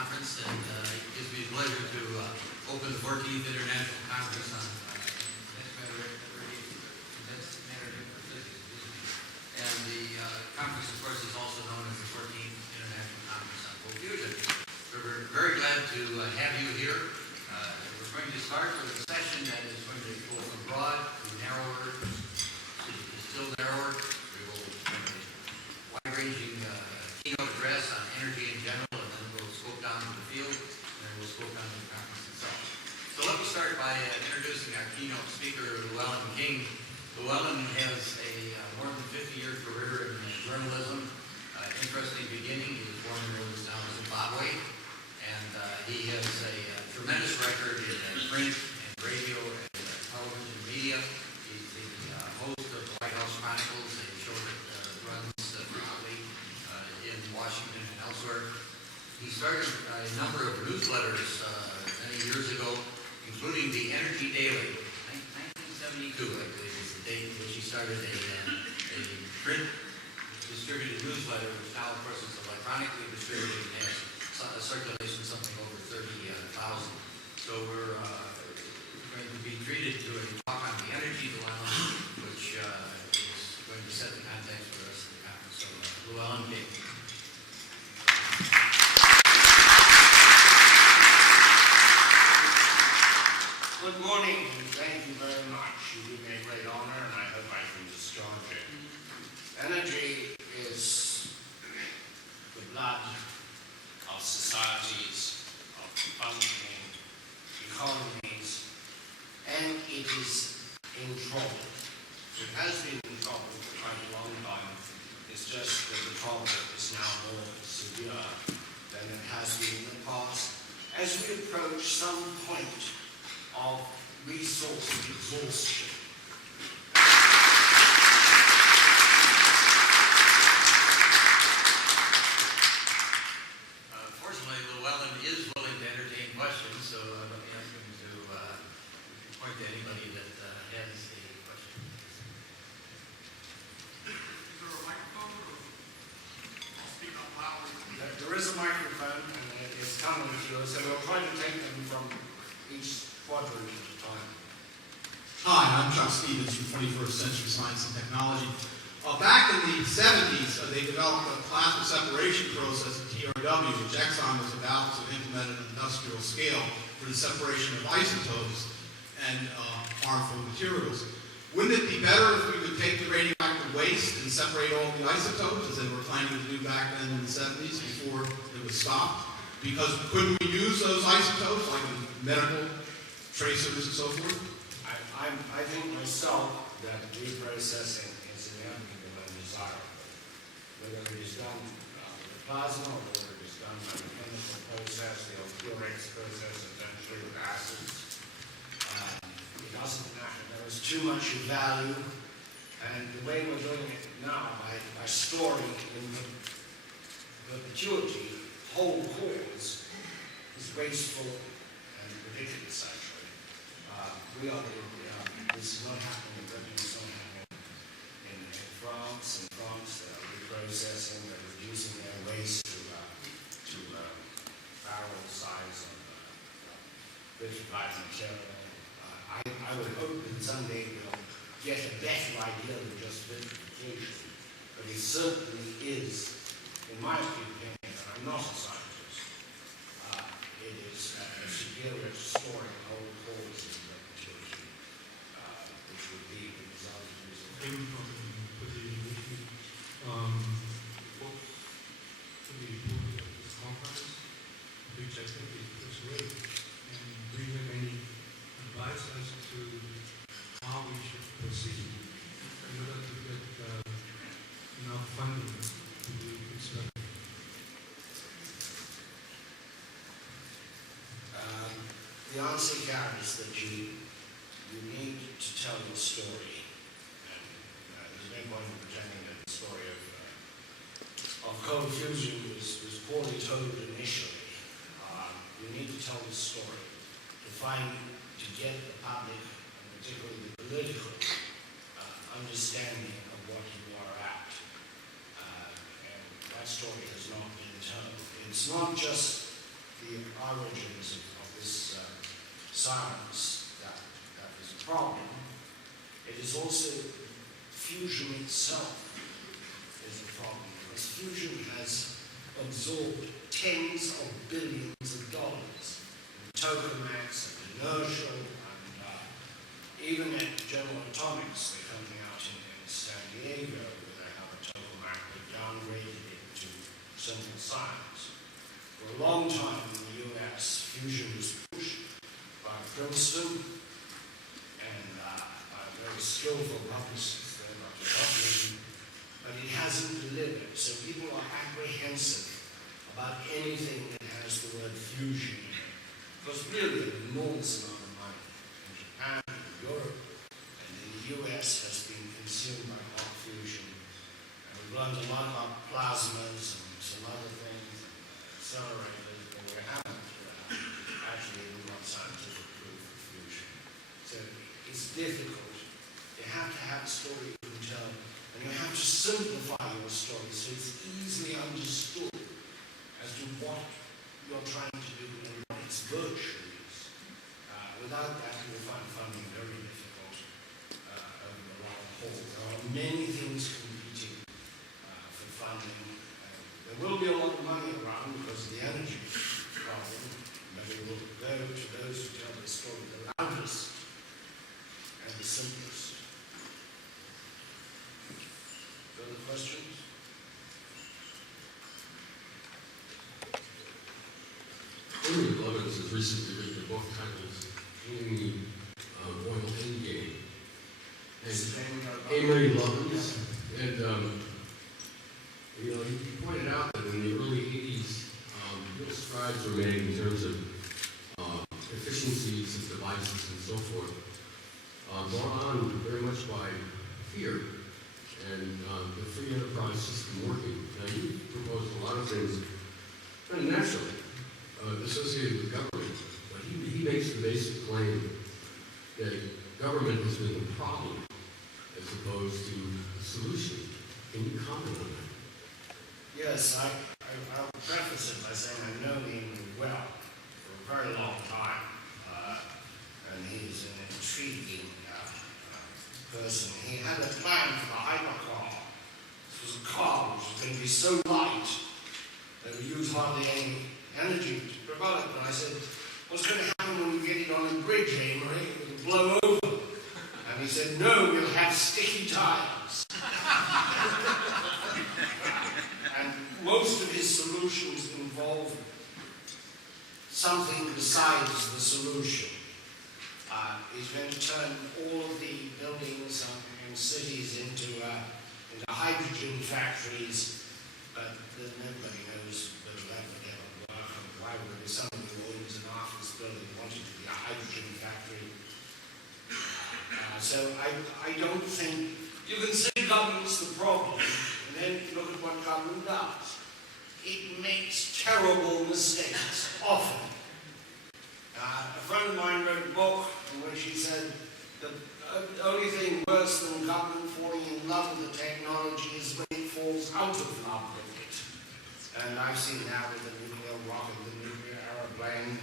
conference, and it gives me the pleasure to open the 14th International Conference on Condensed Matter for Physics. And the conference, of course, is also known as the 14th International Conference on Cold Fusion. We're very glad to have you here. We're going to start with a session that is going to go from broad to narrower, to still narrower. We will have a wide-ranging keynote address on energy in general, and then we'll scope down to the field, and then we'll scope down to the conference itself. So let me start by introducing our keynote speaker, Llewellyn King. Llewellyn has a more than 50-year career in journalism. Interesting beginning. He was born in what is now Zimbabwe, and he has a tremendous record in print and radio and television media. He's the host of the White House Chronicles, a show that runs frequently in Washington and elsewhere. He started a number of newsletters many years ago, including the Energy Daily. 1972, I believe, is the date in which he started a print distributed newsletter, which now, of course, is electronically distributed and has a circulation something over 30,000. So we're going to be treated to a talk on the energy dilemma, which is going to set the context for the rest of the conference. So, Llewellyn King. Good morning, and thank you very much. You did me a great honor, and I hope I can discharge it. Energy is the blood of societies, of functioning economies, and it is in trouble. It has been in trouble for quite a long time. It's just that the trouble is now more severe than it has been in the past, as we approach some point of resource exhaustion. Fortunately, Llewellyn is willing to entertain questions, so let me ask him to point to anybody that has a question. Is there a microphone? I'll speak up loudly. There is a microphone, and it's coming to us, so we'll try to take them from each quadrant at a time. Hi, I'm Chuck Stevens from 21st Century Science and Technology. Back in the 70s, they developed a plasma separation process at TRW, which Exxon was about to implement at an industrial scale for the separation of isotopes and harmful materials. Wouldn't it be better if we would take the radioactive waste and separate all the isotopes, as they were planning to do back then in the 70s before it was stopped? Because couldn't we use those isotopes, like in medical tracers and so forth? I think myself that reprocessing is inevitable and desirable. Whether it is done with plasma or whether it is done by a chemical process, the Purex process, essentially with acids, it doesn't matter. There is too much value, and the way we're doing it now, by storing in perpetuity whole cores, is wasteful and ridiculous, actually. This is not happening in Britain, it's not happening in France. In France, they're reprocessing, they're reducing their waste to barrel size of vitrified material. I would hope that someday we'll get a better idea than just vitrification, but it certainly is, in my opinion, and I'm not a scientist, it is superior to storing whole cores in perpetuity, which would be the result of using. Do you have any advice as to how we should proceed in order to get enough funding to do this study? The answer, Karen, is that you need to tell your story. And there's no point in pretending that the story of cold fusion was poorly told initially. You need to tell the story to get the public, and particularly the political, understanding of what you are at. And that story has not been told. It's not just the origins of this science that is a problem. It is also fusion itself is a problem, because fusion has absorbed tens of billions of dollars in tokamaks and inertial, and even at General Atomics, they're coming out in San Diego, where they have a tokamak that downgraded it to simple science. For a long time in the US, fusion was pushed by Princeton and very skillful publicists there, like Llewellyn, but it hasn't delivered. So people are apprehensive about anything that has the word fusion in it. Because really an enormous amount of money in Japan, in Europe, and in the US has been consumed by hot fusion. And we've learned a lot about plasmas and some other things, accelerators, but we haven't actually even got scientific proof of fusion. So it's difficult. You have to have a story you can tell, and you have to simplify your story so it's easily understood as to what you're trying to do and what its virtue is. Without that, you will find funding very difficult over the long haul. There are many things competing for funding. There will be a lot of money around because of the energy problem, but it will go to those who tell the story the loudest and the simplest. Further questions? Llewellyn has recently written a book titled Amy Oil Endgame. And Llewellyn, and he pointed out that in the early 80s, real strides were made in terms of efficiencies of devices and so forth, brought on very much by fear and the free enterprise system working. Now, you proposed a lot of things kind of naturally associated with government, but he makes the basic claim that government has been the problem as opposed to the solution. Can you comment on that? Yes, I'll preface it by saying I know him well for a very long time, and he's an intriguing person. He had a plan for the hypercar. This was a car which was going to be so light that we use hardly any energy to propel it. And I said, what's going to happen when you get it on a bridge, Amory? It will blow over. And he said, no, we'll have sticky tires. And most of his solutions involve something besides the solution. He's going to turn all of the buildings in cities into hydrogen factories, but nobody knows whether that would ever work, and why would somebody who owns an office building want it to be a hydrogen factory? So I don't think you can say government's the problem, and then look at what government does. It makes terrible mistakes, often. A friend of mine wrote a book in which he said the only thing worse than government falling in love with the technology is when it falls out of love with it. And I've seen that with the nuclear rocket, the nuclear aeroplane.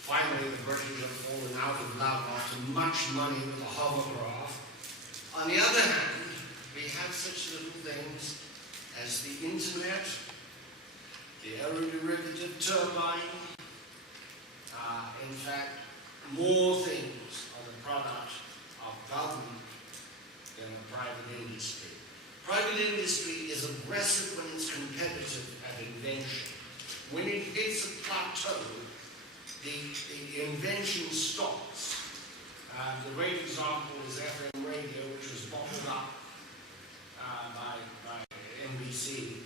Finally, the British have fallen out of love after much money with the hovercraft. On the other hand, we have such little things as the internet, the aeroderivative turbine. In fact, more things are the product of government than of private industry. Private industry is aggressive when it's competitive at invention. When it hits a plateau, the invention stops. The great example is FM radio, which was bottled up by NBC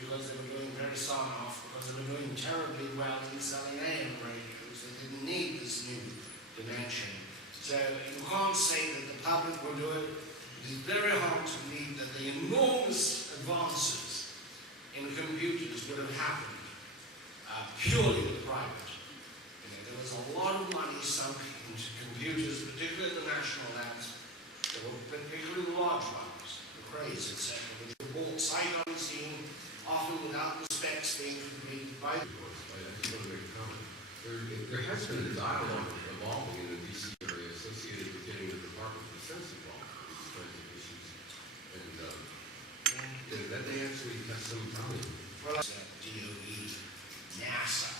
because they were doing very son-off, because they were doing terribly well in selling AM radios. They didn't need this new dimension. So you can't say that the public will do it. It is very hard to believe that the enormous advances in computers would have happened purely with private. There was a lot of money sunk into computers, particularly the national labs. There were particularly the large ones, the Crays, etc., which were bought sight unseen, often without the specs being completed by the I just want to make a comment. there has been a dialogue evolving in the DC area associated with getting the Department of Defense involved in these kinds of issues. And that they actually have some time. Well, DOE, NASA.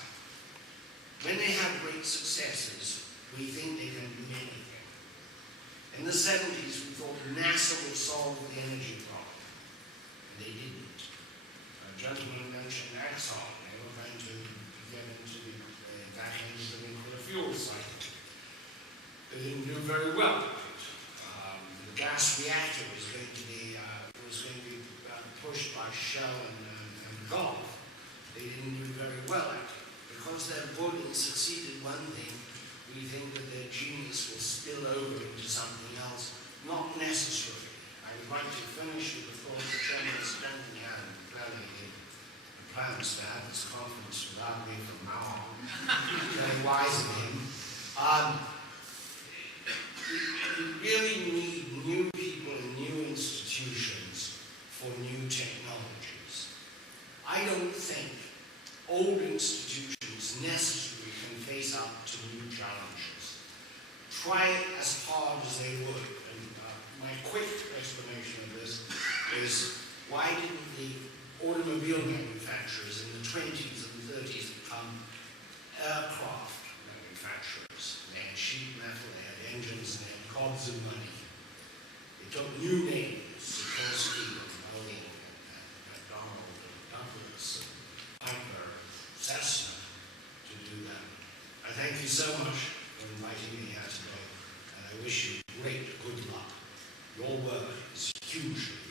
When they have great successes, we think they can do anything. In the 70s, we thought NASA would solve the energy problem. And they didn't. A gentleman mentioned Exxon. They were trying to get into that end of the nuclear fuel cycle. They didn't do very well. The gas reactor was going to be pushed by Shell and Gulf. They didn't do very well at it. Because their bullying succeeded one thing, we think that their genius will spill over into something else, not necessarily. I would like to finish with the thought the chairman is standing here and planning the plans to have this conference without me from now on. Very wise of him. We really need new people and new institutions for new technologies. I don't think old institutions necessarily can face up to new challenges. Try as hard as they would. And my quick explanation of this is, why didn't the automobile manufacturers in the 20s and 30s become aircraft manufacturers? They had sheet metal, they had engines, and they had gobs of money. They took new names, Sikorsky and Boeing and McDonald and Douglas and Piper, Cessna, to do that. I thank you so much for inviting me here today, and I wish you great good luck. Your work is hugely